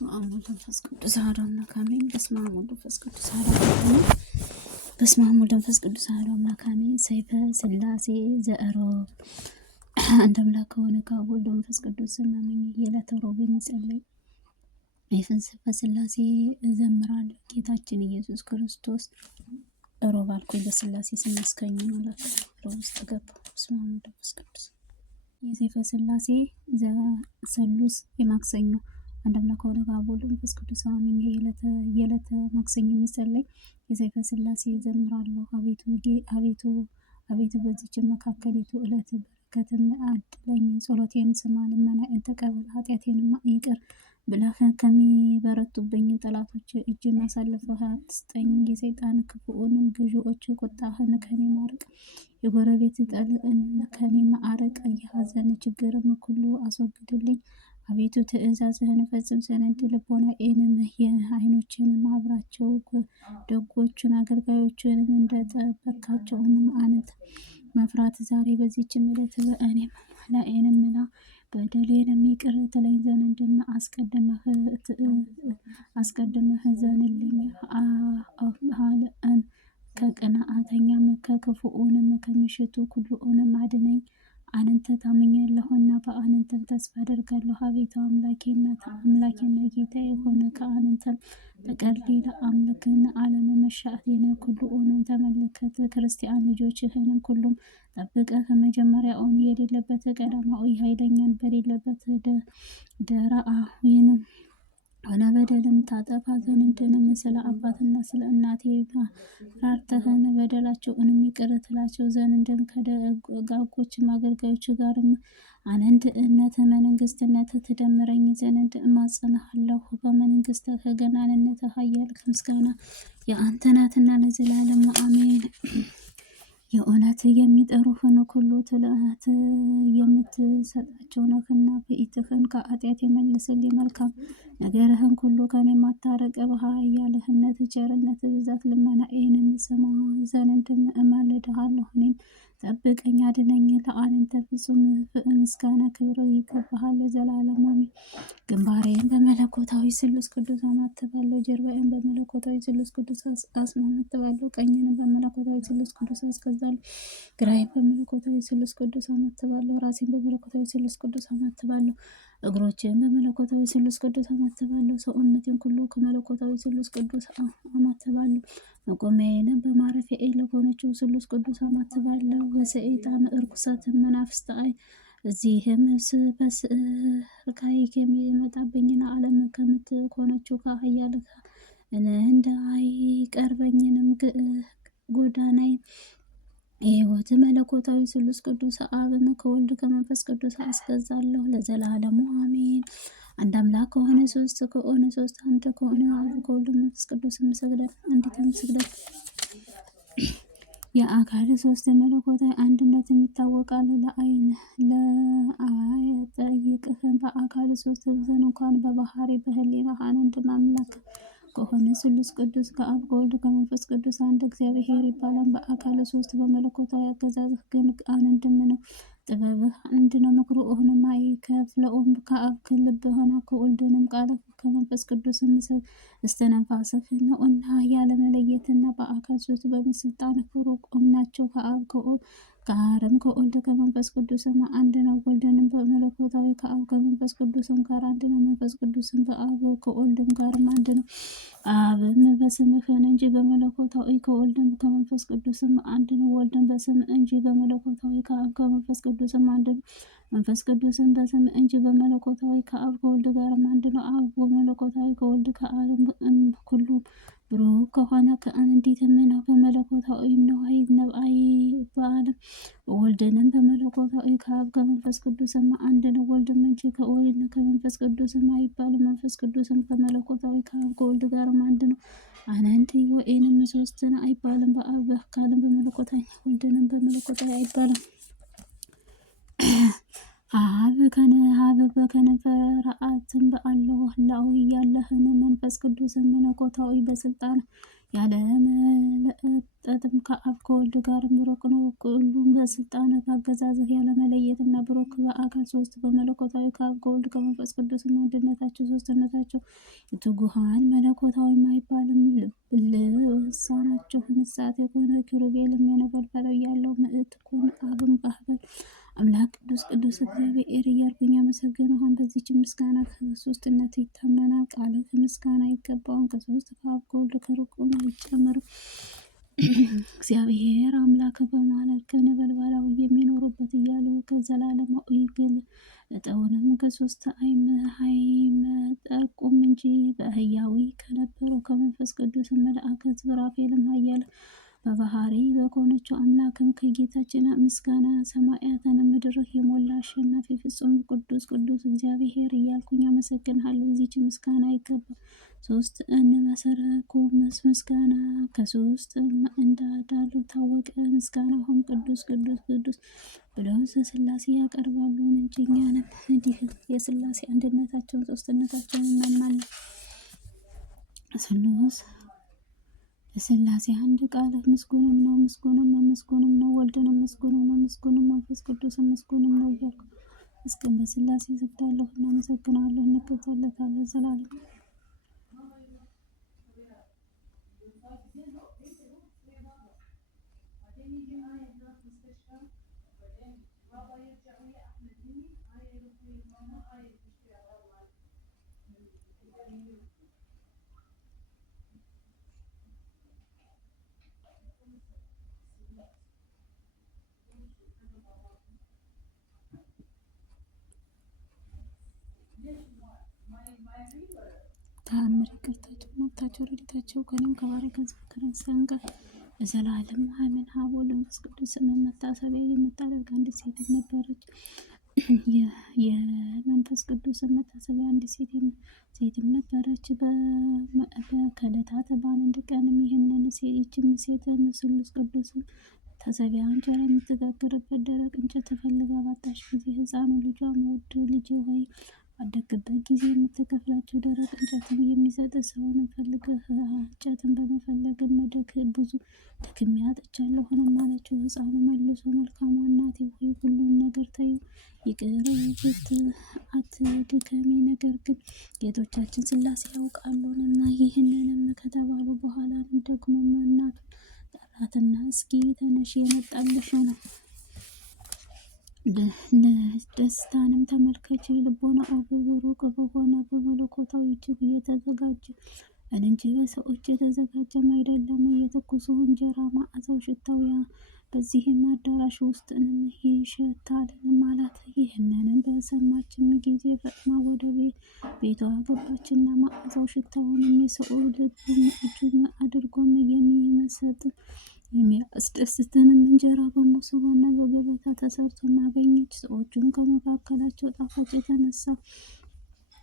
በስመ አብ ወወልድ ወመንፈስ ቅዱስ አሐዱ አምላክ አሜን። በስመ አብ ወወልድ ወመንፈስ ቅዱስ አሐዱ አምላክ አሜን። በስመ አብ ወወልድ ወመንፈስ ቅዱስ አሐዱ አምላክ አሜን። ሰይፈ ሥላሴ ዘእሮብ አንድ አምላክ ከሆነ ከአብ ወልድ መንፈስ ቅዱስ ስም አሜን። የዕለተ ሮብ የሚጸለይ ሰይፈ ሥላሴ እዘምራለሁ። ጌታችን ኢየሱስ ክርስቶስ ሮብ አልኩኝ። በሥላሴ ስም አስከኝ ማለት ሮብ ውስጥ ገባሁ። በስመ አብ ወወልድ ወመንፈስ ቅዱስ የሰይፈ ሥላሴ ዘሰሉስ የማክሰኞ አንድ አምላክ ከሆነ ከአብ ወልድ መንፈስ ቅዱስ አሜን። የዕለተ ማክሰኞ የሚጸለይ የሰይፈ ሥላሴ እዘምራለሁ። አቤቱ በዚች መካከሊቱ ዕለት በረከትን አድለኝ። ጸሎቴን ስማ፣ ልመናዬን ተቀበል። ኃጢአቴንም ይቅር ብለህ ከሚበረቱብኝ ጠላቶች እጅ አሳልፈህ አትስጠኝ። የሰይጣን ክፉውንም ገዢዎች ቁጣህን ከኔ ማርቅ። የጎረቤት ጠልን ከኔ አርቅ። የሐዘን ችግርም ሁሉ አስወግድልኝ። አቤቱ ትእዛዝህን ፈጽም ዘንድ ልቦናዬንም የዓይኖችንም አብራቸው። ደጎቹን አገልጋዮችንም እንደጠበቅካቸውንም አንተ መፍራት ዛሬ በዚህች ዕለት በእኔም ላይንም ምላ። በደሌንም ይቅር ትለኝ ዘንድም አስቀድመህ ዘንልኝ። ከቅንዓተኛም ከክፉኡንም ከሚሽቱ ሁሉንም አድነኝ። አንተ ታምኛለሁና በአንተም ተስፋ አደርጋለሁ። አቤቱ አምላኬና ጌታዬ ሆነ ከአንተም በቀር ሌላ አምላክን አለመሻቴን ሁሉንም ተመልከት። ክርስቲያን ልጆችህንም ሁሉም ጠብቀህ ከመጀመሪያውን የሌለበት ቀዳማዊ ኃይለኛን በሌለበት ደራአዊንም ሆነ በደልም ታጠፋ ዘንድንም ስለ አባትና ስለ እናቴ ራርተህን በደላቸውንም ይቅር ትላቸው ዘንድም ከደጋጎችም አገልጋዮች ጋርም አንድነት መንግስትነት ትደምረኝ ዘንድ እማጸንሃለሁ። በመንግስትህ ገናንነትህ ኃያል ምስጋና የአንተ ናትና ለዘላለሙ አሜን። የእውነት የሚጠሩህን ሁሉ ትልሃት የምትሰጣቸው ነህና በኢትህን ከኃጢአት የመልስልኝ። መልካም ነገርህን ሁሉ ከኔ ማታረቅ። በኃያልህነት ቸርነት ብዛት ልመናዬንም ስማ ዘንድ እማልድሃለሁ። እኔም ጠብቀኝ አድነኝ። ለአንተ ፍጹም ምስጋና ክብር ይገባሃል ለዘላለሙ አሜን። ግንባሬን በመለኮታዊ ስሉስ ቅዱስ አማትባለሁ። ጀርባዬን በመለኮታዊ ስሉስ ቅዱስ አስማማትባለሁ። ቀኝንም በመለኮታዊ ስሉስ ቅዱስ አስገዛለሁ። ግራዬን በመለኮታዊ ስሉስ ቅዱስ አማትባለሁ። ራሴን በመለኮታዊ ስሉስ ቅዱስ አማትባለሁ። እግሮቼን በመለኮታዊ ስሉስ ቅዱስ አማትባለሁ። ሰውነቴን ሁሉ ከመለኮታዊ ስሉስ ቅዱስ አማትባለሁ። መቆሚያዬንም በማረፊያዬ ለሆነችው ስሉስ ቅዱስ አማትባለሁ። በሰይጣን እርኩሰትን መናፍስት እዚህም በስርካይክ የሚመጣብኝን ዓለም ከምትሆነችው ከኃያል እንደ አይቀርበኝንም ጎዳናይ የሕይወት መለኮታዊ ስሉስ ቅዱስ አብም ከወልድ ከመንፈስ ቅዱስ አስገዛለሁ ለዘላለሙ አሜን። አንድ አምላክ ከሆነ ሶስት ከሆነ ሶስት አንድ ከሆነ አብ ከወልድ መንፈስ ቅዱስ መስገደል አንዲትም ስግደት የአካል ሶስት መለኮታዊ አንድነት ይታወቃል። ለአይጠይቅህም በአካል ሶስት ዘን እንኳን በባህሪ በህሊና አንድ አምላክ ከሆነ ስሉስ ቅዱስ ከአብ ከወልድ ከመንፈስ ቅዱስ አንድ እግዚአብሔር ይባላል። በአካል ሶስት በመለኮታዊ አገዛዝህ ግን አንድም ነው። ጥበብህ አንድ ነው። ምክሩህንም አይከፍለውም። ከአብ ከልብ ሆነ ከወልድንም ቃል ከመንፈስ ቅዱስ እስትንፋስህ ነውና ያለመለየትና በአካል ሶስት በስልጣን ሩቆም ናቸው። ከአብ ጋርም ከወልድ ከመንፈስ ቅዱስም አንድ ነው። ወልድንም በመለኮታዊ ከአብ ከመንፈስ ቅዱስም ጋር አንድ ነው። መንፈስ ቅዱስም በአብ ከወልድም ጋርም አንድ ነው። አብም በስምህን እንጂ በመለኮታዊ ከወልድም ከመንፈስ ቅዱስም አንድ ነው። ወልድም በስም እንጂ በመለኮታዊ ከአብ ከመንፈስ ቅዱስም አንድ ነው። መንፈስ ቅዱስም በስም እንጂ በመለኮታዊ ከአብ ከወልድ ጋርም አንድ ነው። አብ በመለኮታዊ ከወልድ ከዓለም ሁሉ ብሩክ ከሆነ ከአንዲትም ነው። በመለኮታዊም ነው አይባልም። ወልድንም በመለኮታዊ ከአብ ከመንፈስ ቅዱስም አንድ ነው። ወልድም እንጂ ከወልድ ከመንፈስ ቅዱስም አይባልም። መንፈስ ቅዱስም ከመለኮታዊ ከአብ ከወልድ ጋርም አንድ ነው። አንድ ወይንም ሶስትን አይባልም። በአብ በአካልም በመለኮታዊ ወልድንም በመለኮታዊ አይባልም። አብ በከነፈረ አትም በአለው ህላዊ ያለህን መንፈስ ቅዱስን መለኮታዊ በስልጣን ያለ መለጠጥም ከአብ ከወልድ ጋር ብሩክ ነው። ሁሉም በስልጣን ከአገዛዝህ ያለ መለየት እና ብሩክ በአካል ሶስት በመለኮታዊ ከአብ ከወልድ ከመንፈስ ቅዱስ አንድነታቸው ሶስትነታቸው የትጉሃን መለኮታዊ አይባልም። ልሳናቸው ንሳት የሆነ ኪሩቤልም የነበልባለው ያለው ምዕት ኮን አብን ባህበል አምላክ ቅዱስ ቅዱስ እግዚአብሔር እያልኩኝ አመሰግንሃን። በዚች ምስጋና ከሶስትነት ይታመናል። ቃልህ ምስጋና ይገባውን ከሶስት ከአብ ከወልድ ከሩቁም አይጨምርም። እግዚአብሔር አምላክ በማለት ከነበልባላዊ የሚኖሩበት እያሉ ከዘላለማዊ ግል እጠውንም ከሶስት አይመጠቁም እንጂ በህያዊ ከነበረው ከመንፈስ ቅዱስ መልአክ ሱራፌልም ኃያል በባህሪ በሆነችው አምላክም ከጌታችን ምስጋና ሰማያትን ምድር የሞላ አሸናፊ ፍጹም ቅዱስ ቅዱስ እግዚአብሔር እያልኩኝ አመሰግንሃለሁ። እዚች ምስጋና ይገባል። ሶስት እንመሰረኩ ምስጋና ከሶስት እንዳዳሉ ታወቀ። ምስጋናሁም ቅዱስ ቅዱስ ቅዱስ ብለው ስላሴ ያቀርባሉ እንጂ እኛንም እንዲህ የስላሴ አንድነታቸውን ሶስትነታቸውን እናምናለን። ስሉስ ስላሴ አንድ ቃል ምስጉንም ነው ምስጉንም ነው ወልድንም ምስጉንም ነው ምስጉንም መንፈስ ቅዱስም ምስጉንም ነው እያልኩ እስከም በስላሴ ዝግዳለሁ። እናመሰግናለሁ፣ እንከተለታለን ዘላለም። ተአምር ይቅርታቸው መብታቸው ረድኤታቸው ከእኔም ከባሪያህ ከንስሐን ጋር ለዘላለም አሜን። አብ ወወልድ ወመንፈስ ቅዱስ ስምን መታሰቢያ የምታደርግ አንዲት ሴት ነበረች። የመንፈስ ቅዱስ መታሰቢያ አንዲት ሴትም ነበረች። ከዕለታት በአንድ ቀንም ይህንን ይህችም ሴት ስሉስ ቅዱስ መታሰቢያ እንጀራ የምትጋግርበት ደረቅ እንጨት ፈልጋ ባጣች ጊዜ ሕፃኑ ልጇ ውድ ልጄ ሆይ ባደግበት ጊዜ የምትከፍላቸው ደረቅ እንጨትን የሚሰጥ ሰውን ፈልገህ እንጨትን በመፈለግ መደክ ብዙ ደክሜ አጥቻለሁንም አለችው። ሕፃኑ መልሶ መልካሟ እናቴ ሆይ ሁሉን ነገር ተይው፣ ይቅር አትድከሚ፣ ነገር ግን ጌቶቻችን ሥላሴ ያውቃሉንና። ይህንንም ከተባሉ በኋላ ደግሞ እናቱን ጠራትና እስኪ ተነሽ የመጣልሽ ነው ደስታንም ተመልከች። ልቦና በሩቅ በሆነ በመለኮታዊ እጅግ እየተዘጋጀ እንጂ በሰዎች የተዘጋጀም አይደለም። የትኩሱ እንጀራ መዓዛው ሽታው በዚህም አዳራሽ ውስጥንም ይሸታልንም አላት። ይህንንም በሰማችም ጊዜ ፈጥና ወደ ቤቷ ገባችና መዓዛው ሽታውንም የሰው ልቡም እጁም አድርጎም የሚመሰጥ የሚያስደስትንም እንጀራ በመሶብና በገበታ ተሰርቶ አገኘች። ሰዎቹም ከመካከላቸው ጣፋጭ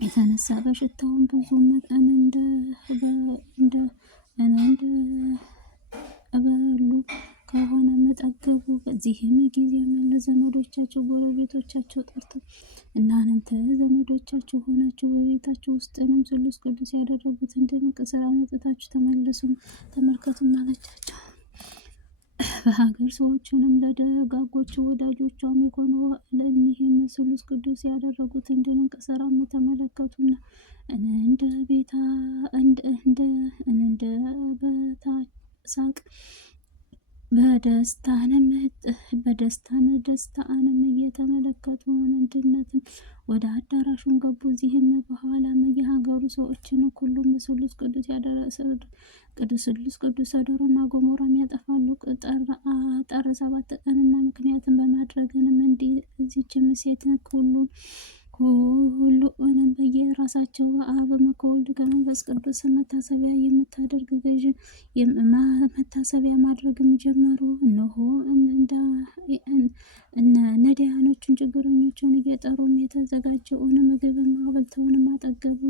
የተነሳ በሽታውን ብዙ መጠን እንደበሉ ከሆነ መጠገቡ። በዚህም ጊዜ ለዘመዶቻቸው ጎረቤቶቻቸው ጠርተው እናንተ ዘመዶቻቸው ሆናችሁ በቤታችሁ ውስጥንም ስሉስ ቅዱስ ያደረጉትን ድንቅ ስራ መጥታችሁ ተመልከቱም አለቻቸው። በሀገር ሰዎችንም ለደጋጎቹ ወዳጆቿም የሆኑ ለእኒህም ስሉስ ቅዱስ ያደረጉትን ድንቅ ስራ ተመለከቱና እንደ በታሳቅ ደስታንም እየተመለከቱ አንድነትም ወደ አዳራሹን ገቡ። እዚህም በኋላም የሀገሩ ሰዎችን ሁሉም ስሉስ ቅዱስ ሰዶርና ገሞራም ያጠፋሉ። ጥር 7 ቀንና ምክንያትን በማድረግንም እዚችም ሴት ሁሉንም በየራሳቸው ራሳቸው በአብ ከወልድ ከመንፈስ ቅዱስ መታሰቢያ የምታደርግ ገዥ መታሰቢያ ማድረግም ጀመሩ። እነሆ ነዳያኖቹን ችግረኞቹን እየጠሩም የተዘጋጀውን ምግብም አብልተውንም አጠገቡ።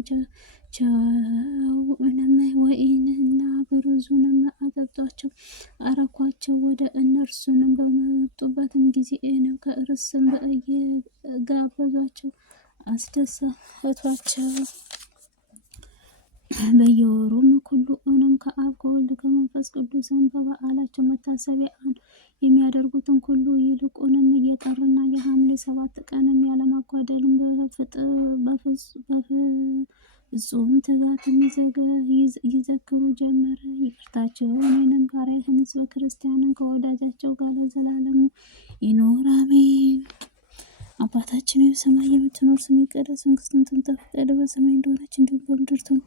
ጨውንም ወይንና ብርዙንም አጠጧቸው፣ አረኳቸው። ወደ እነርሱንም በመጡበትም ጊዜ ከእርስም እየጋበዟቸው አስደሰቷቸው። በየወሩም ሁሉንም ከአብ ከወልድ ከመንፈስ ቅዱስን በበዓላቸው መታሰቢያ የሚያደርጉትን ሁሉ ይልቁንም እየጠሩና የሐምሌ 7 ቀንም ያለማጓደልም በፍጹም ትጋትም ይዘክሩ ጀመረ። ይቅርታቸውን እኔንም ባሪያህን ሕዝበ ክርስቲያንን ከወዳጃቸው ጋር ለዘላለሙ ይኑር አሜን። አባታችን በሰማይ የምትኖር ስምህ ይቀደስ፣ መንግስትህ ትምጣ፣ ፈቃድህ በሰማይ እንደሆነች እንዲሁም በምድር ትሁን።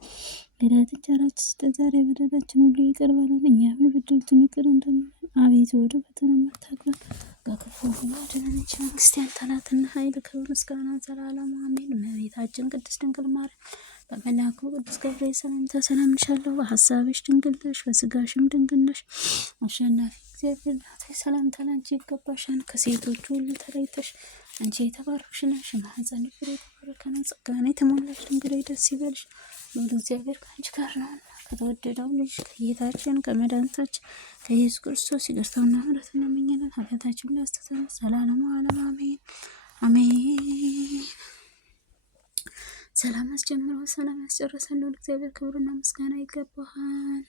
የዕለት እንጀራችንን ስጠን ዛሬ፣ በደላችንን ሁሉ ይቅር በለን እኛም የበደሉንን ይቅር እንደምንል። አቤቱ ወደ ፈተና አታግባን ከክፉ ሁሉ አድነን እንጂ መንግስት ያንተ ናትና፣ ኃይል፣ ክብር፣ ምስጋና ዘላለሙ አሜን። እመቤታችን ቅድስት ድንግል ማርያም በመልአኩ ቅዱስ ገብርኤል ሰላምታ ሰላም እንልሻለን። በሐሳብሽ ድንግል ነሽ፣ በስጋሽም ድንግል ነሽ። አሸናፊ እግዚአብሔር እናት ሆይ ሰላምታ ላንቺ ይገባሻል። ከሴቶች ሁሉ ተለይተሽ አንቺ የተባረክሽ ነሽ፣ የማኅፀንሽ ፍሬ የተባረከ ነው። ጸጋን የተሞላሽ ድንግል ሆይ ደስ ይበልሽ፣ ልዑል እግዚአብሔር ከአንቺ ጋር ነውና ከተወደደው ልጅ ከጌታችን ከመድኃኒታችን ከኢየሱስ ክርስቶስ ይቅርታውና ምሕረቱን ለምኝልን ኃጢአታችንን ሊያስተሰርይ ዘላለሙ ዓለም አሜን አሜን። ሰላም አስጀምሮ ሰላም ያስጨርሰን። ልዑል እግዚአብሔር ክብርና ምስጋና ይገባሃል።